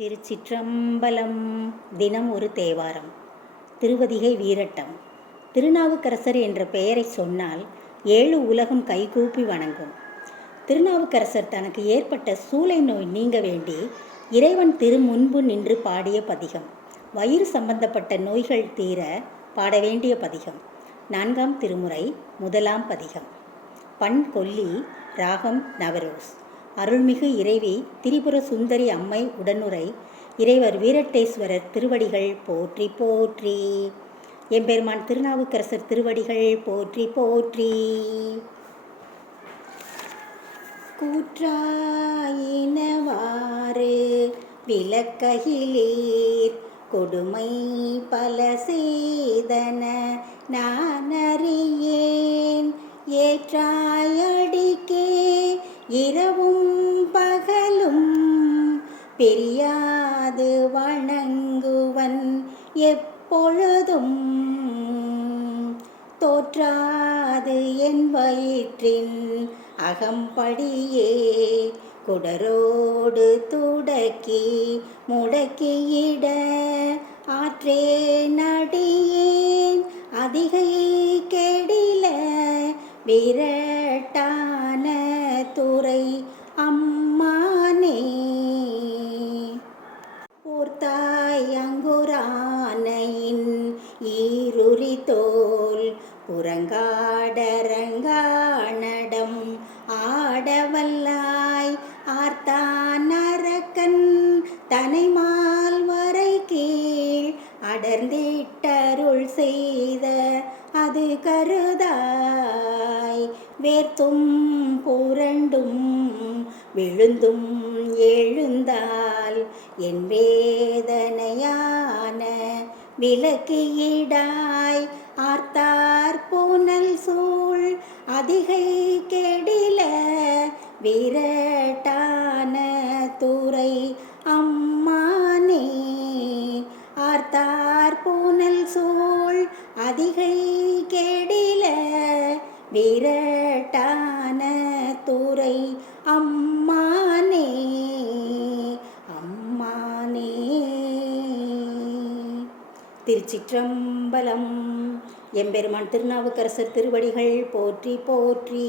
திருச்சிற்றம்பலம். தினம் ஒரு தேவாரம். திருவதிகை வீரட்டம். திருநாவுக்கரசர் என்ற பெயரை சொன்னால் 7 உலகம் கைகூப்பி வணங்கும். திருநாவுக்கரசர் தனக்கு ஏற்பட்ட சூளை நோய் நீங்க வேண்டி இறைவன் திருமுன்பு நின்று பாடிய பதிகம். வயிறு சம்பந்தப்பட்ட நோய்கள் தீர பாட வேண்டிய பதிகம். 4ஆம் திருமுறை 1ஆம் பதிகம். பண் கொல்லி, ராகம் நவரோஸ். அருள்மிகு இறைவி திரிபுர சுந்தரி அம்மை உடனுரை இறைவர் வீரட்டேஸ்வரர் திருவடிகள் போற்றி போற்றி. எம்பெருமான் திருநாவுக்கரசர் திருவடிகள் போற்றி போற்றி. கூற்றாயினவாறு விளக்ககிலீர் கொடுமை பல செய்தன நான் அறியேன். ஏற்றாயடிக்கே இரவும் பகலும் பிரியாது வணங்குவன் எப்பொழுதும். தோற்றாது என் வயிற்றின் அகம்படியே குடரோடு துடக்கி முடக்கியிட ஆற்றே நடியேன் அதிகை கெடில விரட்டான துறை அம்மானே. போர்த்தாய் அங்குரானையின் ஈருரி தோல் புறங்காடரங்கானடம் ஆடவல்லாய் ஆர்த்தான் அரக்கன் தனைமால் வரை கீழ் அடர்ந்திட்டருள் செய்த அது கருதாய். வேர்த்தும் புரண்டும் விழுந்தும் எழுந்தால் என் வேதனையான விலக்கியிடாய். ஆர்த்தார் புனல் சூழ் அதிகை கெடில விரட்டான துறை அம்மானே. ஆர்த்தார் புனல் சூழ் அதிகை கெடில விரட்டான துறை அம்மானே அம்மானே. திருச்சிற்றம்பலம். எம்பெருமான் திருநாவுக்கரசர் திருவடிகள் போற்றி போற்றி.